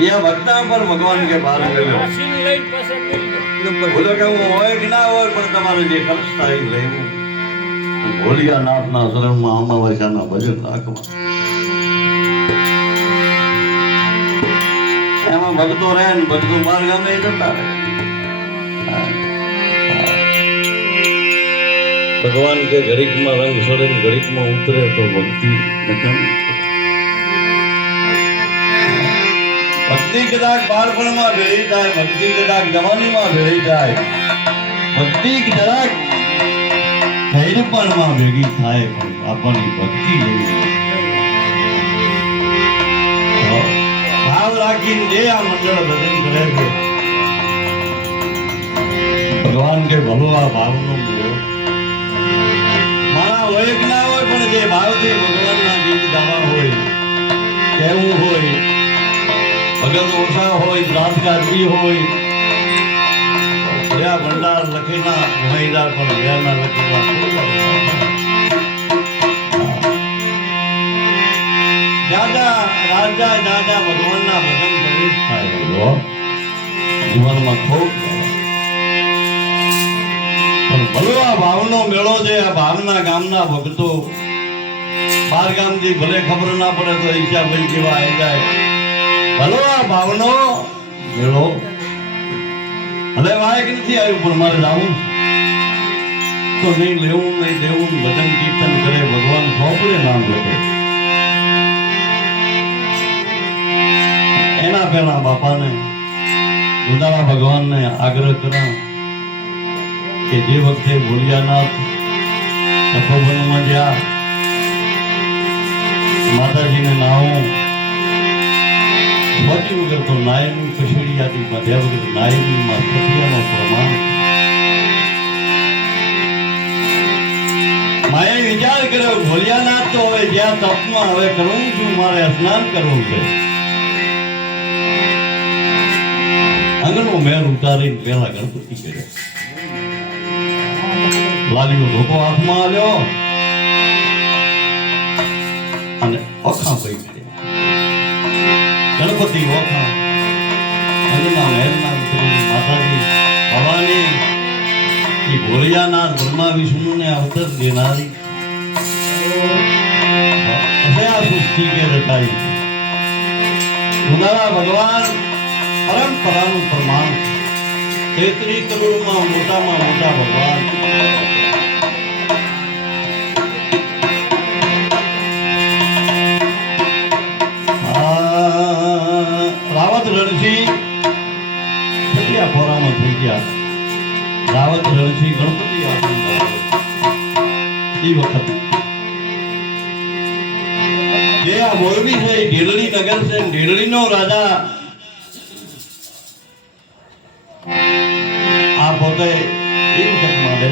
यह भक्ता पर भगवान के बारे में बोलो કે હું હોય કે ના હોય પણ તમારે જે ખર્ચ થાય લેવું ભોલિયાનાથના શરણમાં અમાવાસ્યાના ભજન રાખવા એમાં ભક્તો રહે ને ભક્તો માર ગામે જતા રહે ભગવાન કે ઘડીકમાં રંગ છોડે ને ઘડીકમાં ઉતરે તો ભક્તિ ભક્તિ કદાચ બાળપણમાં ભેળી થાય ભક્તિ કદાચ જવાનીમાં ભેળી થાય ભક્તિ જરાક ધૈર્યપણમાં ભેગી થાય પણ આપણની ભક્તિ લેવી ભાવ રાખીને જે આ મંડળ ભજન કરે છે ભગવાન કે ભલો આ ભાવનો મેળો મારા હોય કે ના હોય પણ જે ભાવથી ભગવાનના ગીત ગાવા હોય કહેવું હોય ભગત ઓછા હોય રાત ગાજવી હોય જ્યાં ભંડાર લખેલા મહિલા પણ વ્યાના લખેલા દાદા રાજા દાદા ભગવાનના ભજન પ્રવેશ થાય જીવનમાં ખૂબ પણ ભલો આ ભાવનો મેળો છે આ ભાવના ગામના ભક્તો બાર ગામથી ભલે ખબર ના પડે તો ઈચ્છાભાઈ કેવા આવી જાય ભલો આ ભાવનો મેળો હવે વાયક નથી આવ્યું પણ મારે જાવું તો નહીં લેવું નહીં દેવું ભજન કીર્તન કરે ભગવાન ખોપડે નામ લખે એના પહેલા બાપાને દુધાળા ભગવાનને આગ્રહ કરા કે જે વખતે ભોલિયાનાથ તપોવનમાં જ્યાં માતાજીને નાવું સ્વાતી વગર તો નાયમી કશેડિયાથી બાંધ્યા વગર નાયમીમાં સત્યનો પ્રમાણ માએ વિચાર કર્યો ભોલિયાનાથ તો હવે જ્યાં તપમાં હવે કરવું છું મારે સ્નાન કરવું છે આંગણનો મેળ ઉતારીને પેલા ગણપતિ કર્યો લાલીનો ધોકો હાથમાં આવ્યો અને ઓખા પડી ગણપતિ ઓખા અંગના મહેલના માતાજી ભવાની એ ભોલિયાનાથ બ્રહ્મા વિષ્ણુને અવતર દેનારી આ સૃષ્ટિ કે રચાઈ ઉદારા ભગવાન પરંપરાનું પ્રમાણ 33 કરોડમાં મોટામાં મોટા ભગવાન રાવત રણસિંહ સત્યા પોરામાં થઈ ગયા રાવત રણસિંહ ગણપતિ એ વખત જે આ મોરબી છે એ ઢેલડી નગર છે ઢેલડીનો રાજા આ પોતે એ વખત માટે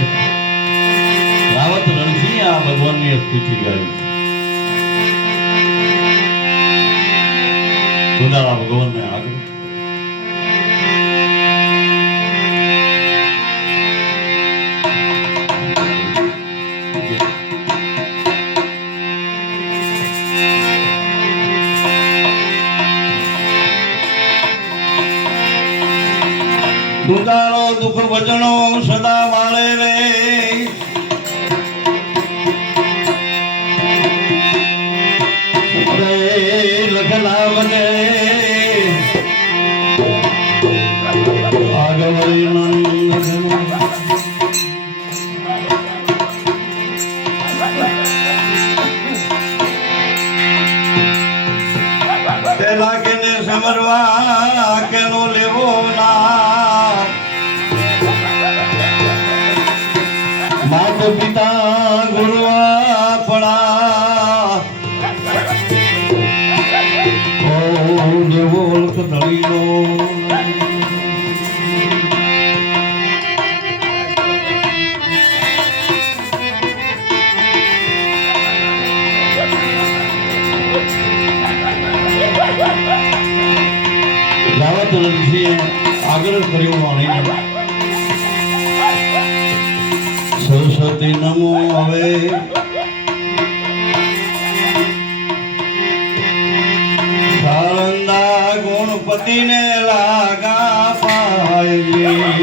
રાવત રણસિંહ આ ભગવાનની સ્તુતિ ગાઈ સુંદરા ભગવાનને આગળ સુધારો દુઃખ વચનો સદા વાળે રે લખના વને આગવરી પેલા કેને સમરવા કેનો લેવો ના માત પિતા ગુરુઆ પડા ઓ દેવો લખ ધડીનો રાવત રણસિંહે આગ્રહ કર્યો વાણીને સરસ્વતી નમો હવે સારંદા ગો ગુણ પતિને લાગા પાય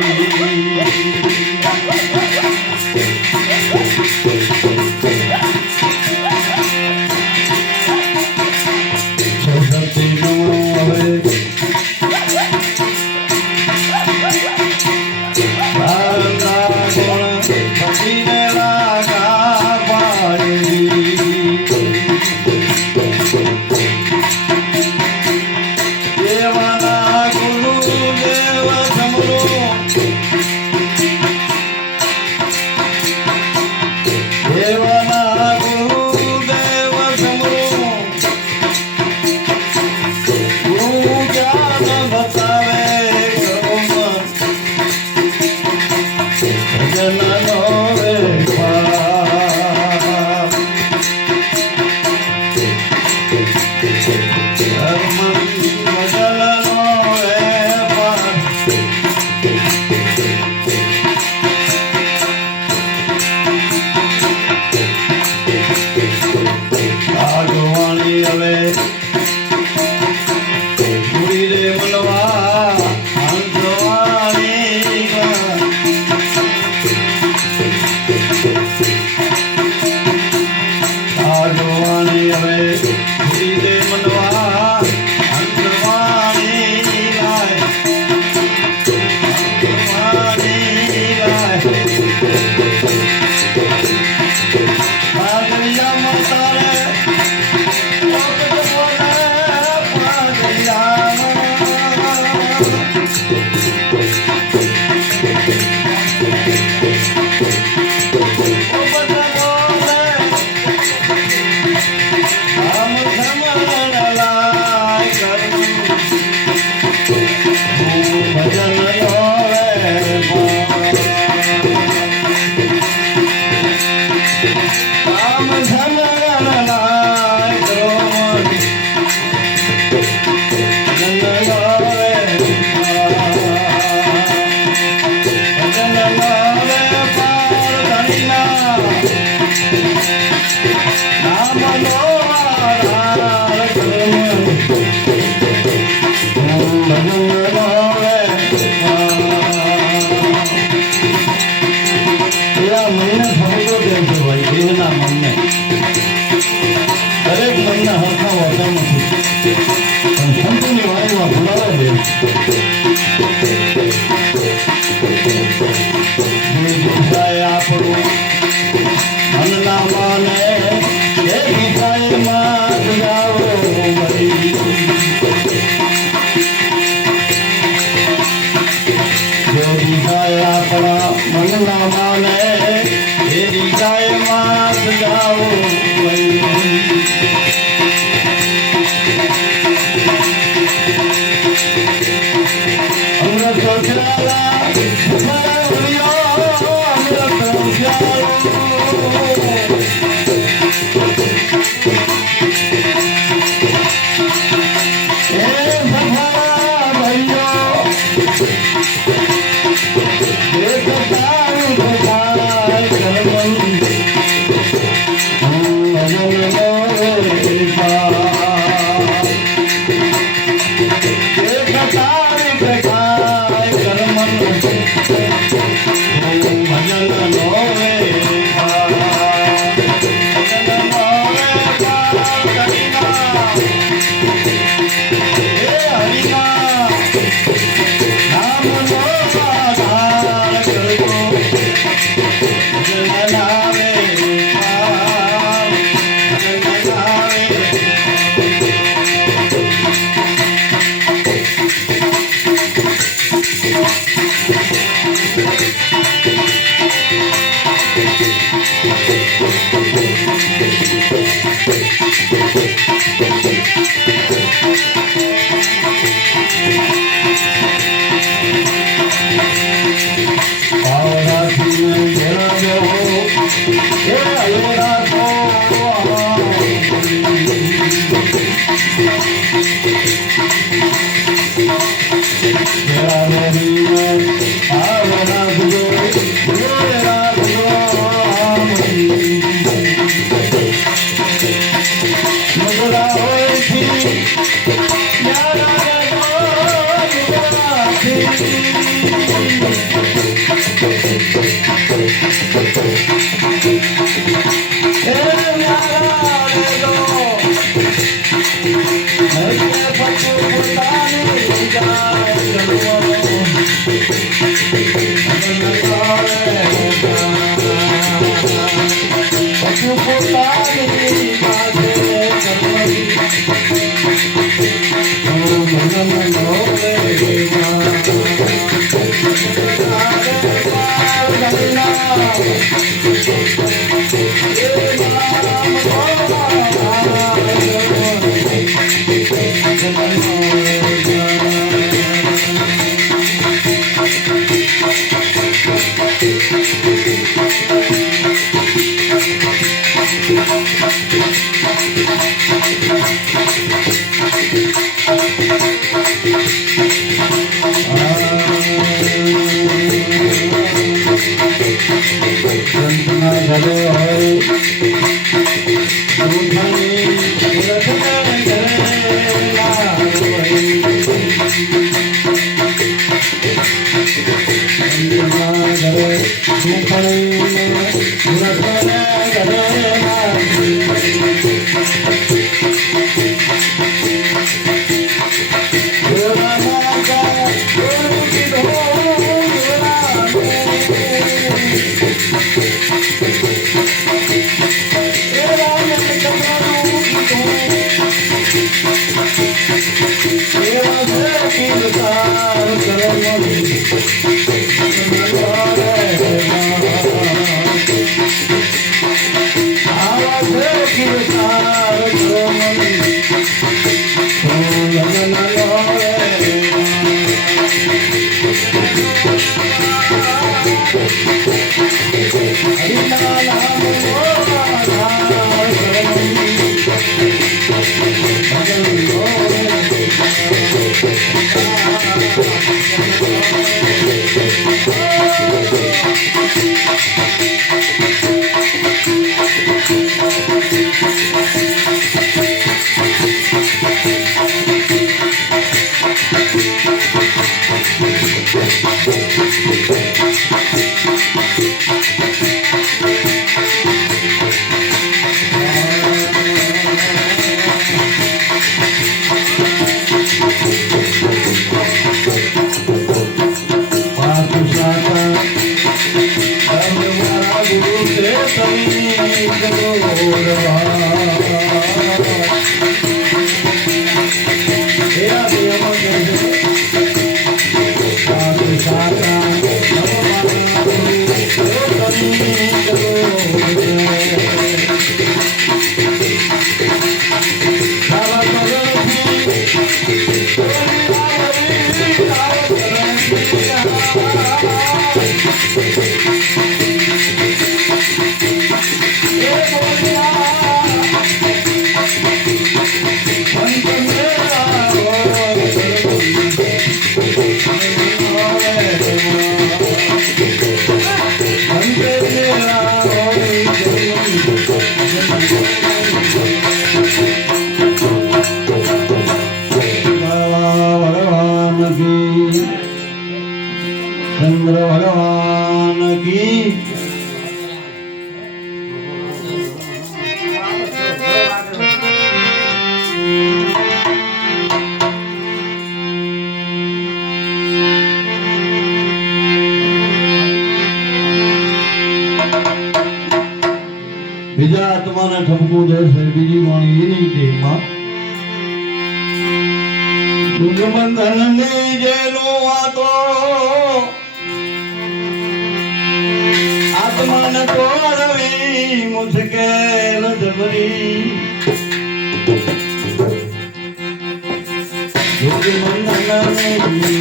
બીજા આત્માને ઠપકો દેશે બીજી વાણી એની દેહમાં દુર્બંધનની જેલું વાતો આત્માને તોડવી મુશ્કેલ જબરી દુર્બંધનની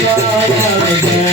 ઘણા I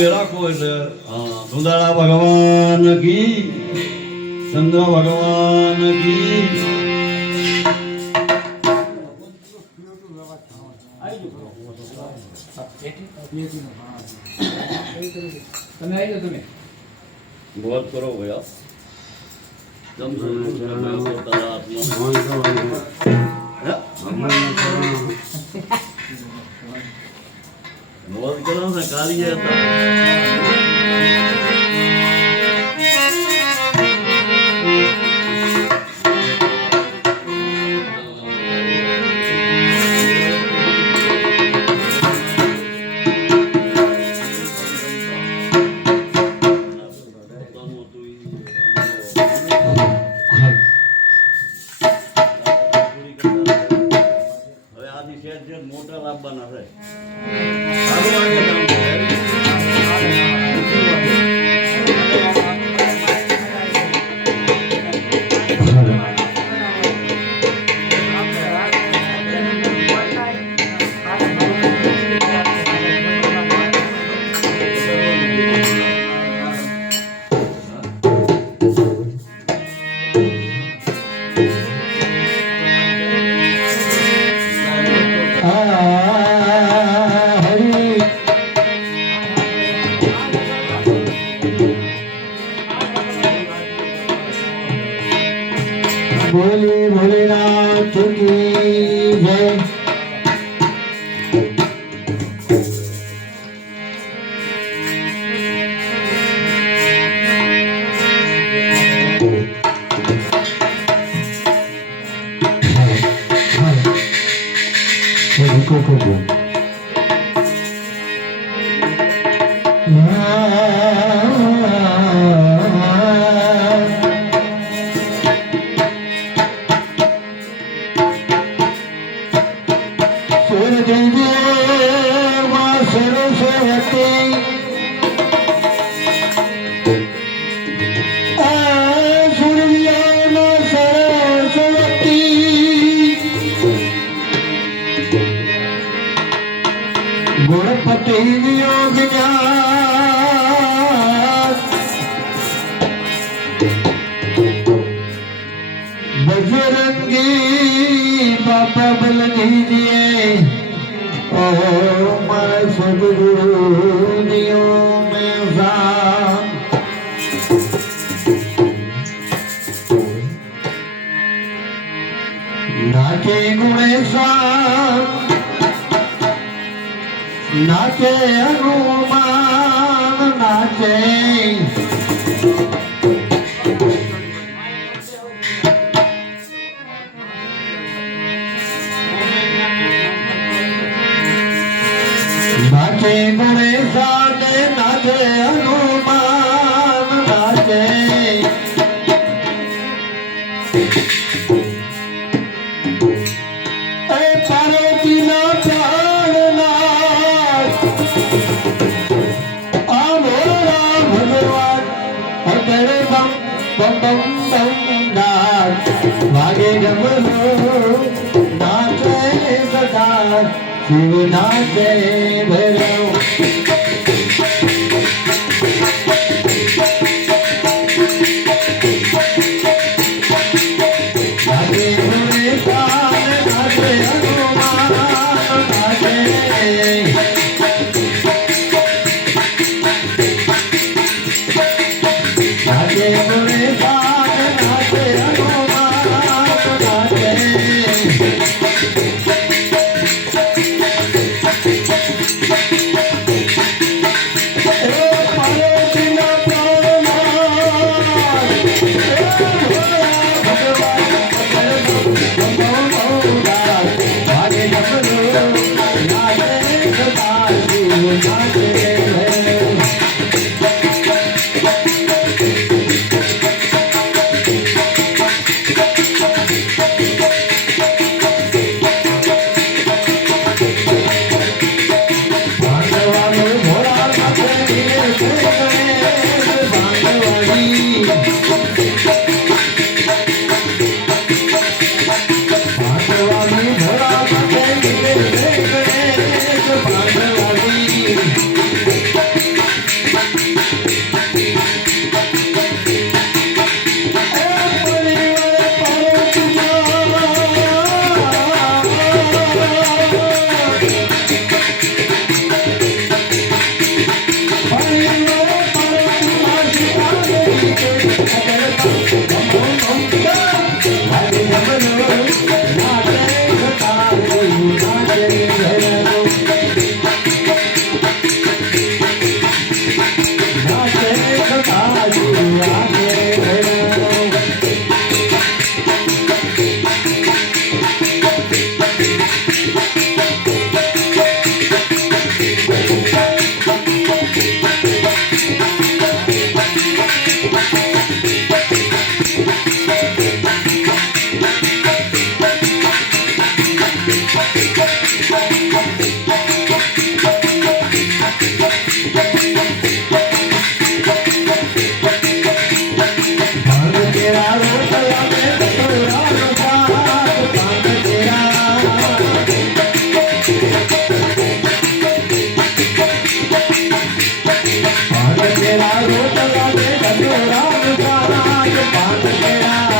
ભૂલે રાખો એટલે સુંદરા ભગવાન કી, ચંદ્ર ભગવાન કી. તમે આવી જાઓ તમે बहुत करो भैया दम से मैं होता आत्मा बहुत करो ना काली है મોટા લાવવાના છે સારું વાગે बोले भोलेनाथ की जय। गुणपति योग बजरंगी बाबा बल दीजिए ओ मारे सदगुरु दियो में नाचे गुणेशा नाचे हनुमान नाचे नाचे गणेश नाचे हनुमान नाचे पार्वती ना प्राणना भगवान अगर बम बम बम बम नाच भागे जमलो नाचे सदा शिव नाचे भैरव नाचे गणेश नाचे हनुमान नाचे नाचे गणेश नाचे हनुमान नाचे તેરા રોટલા મે ધતુરાનો શાક ભાંગ તેરા રોટલા મે ધતુરાનો શાક ભાંગ તેરા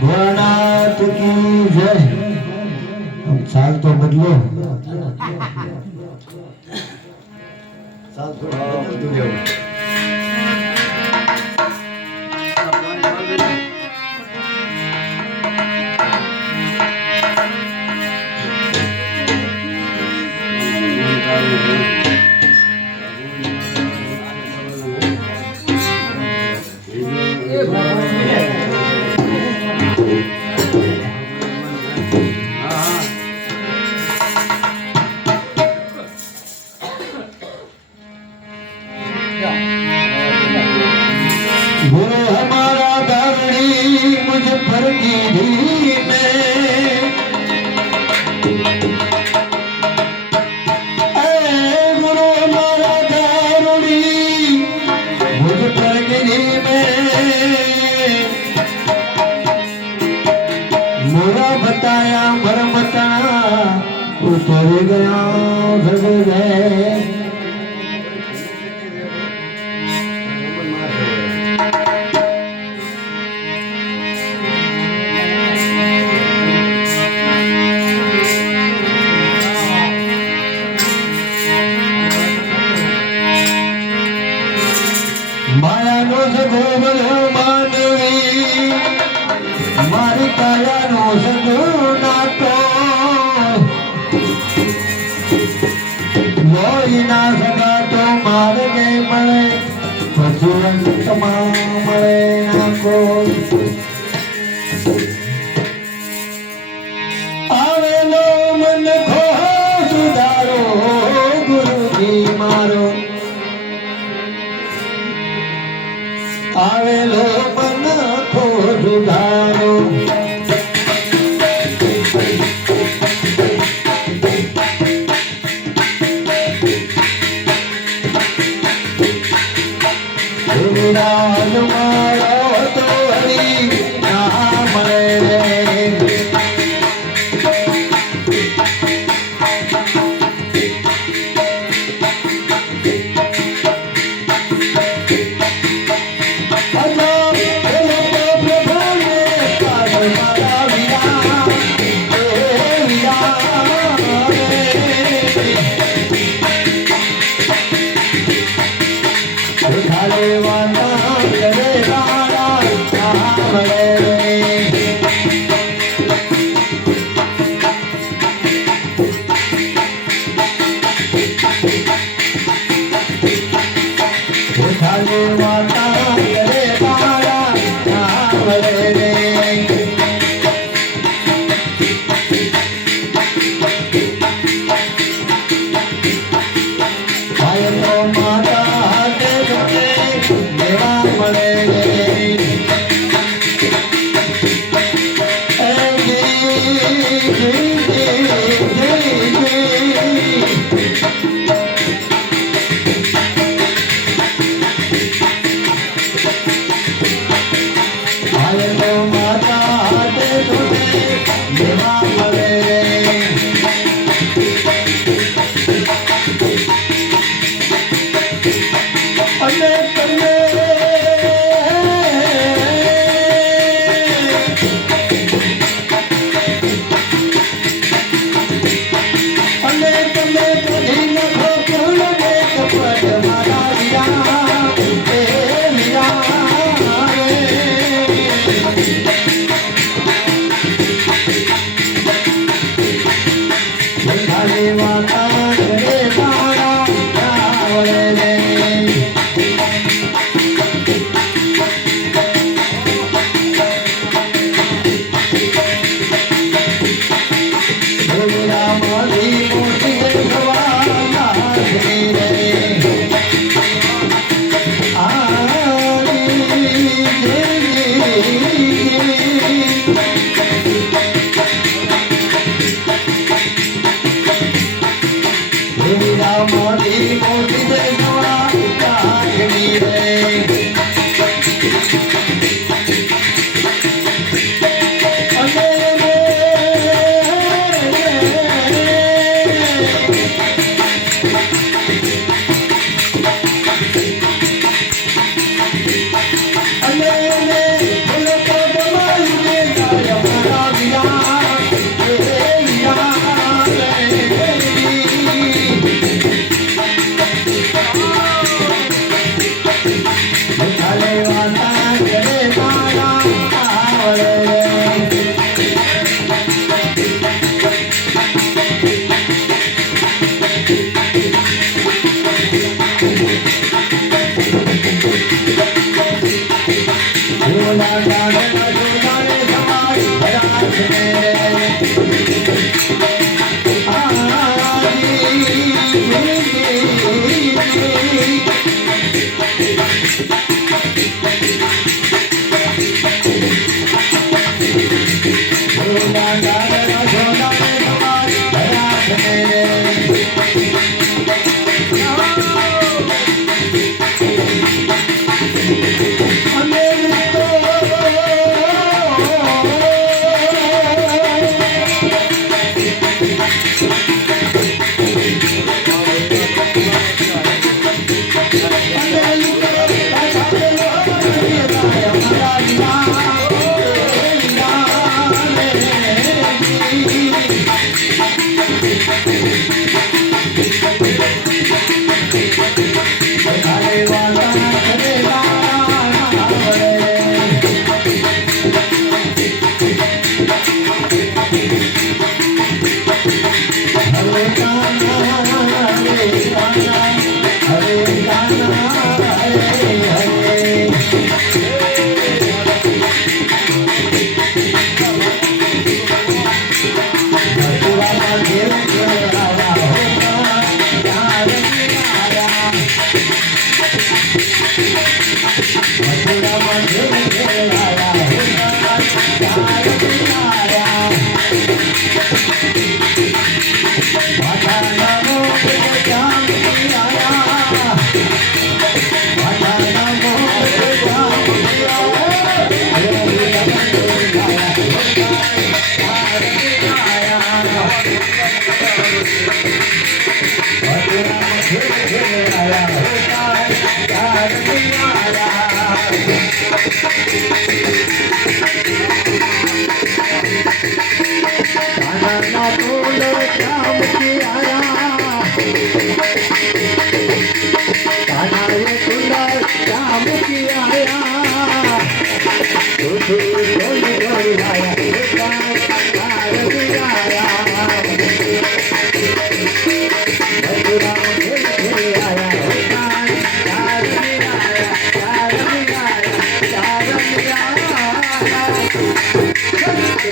ભોળાનાથ કી જય. સાલ તો બદલો. સાલ તો બદલતું રહેવું. ઉતરી ગયા સગુને માયાનો સગો બન્યો માનવી મારી કાયાનો સગો નાતો લોહીના સગા તો માર્ગે મળે પછી અંતમાં મળે નાખો આવેલો મન ખો સુધારો ગુરુજી મારો આવેલો મન ખો સુધારો વિરાજ મારો તો હરી ના મળે ખાલી વાતા કરેલા આવડે. હરે કાના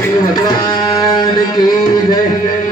ભગવાન કી જય.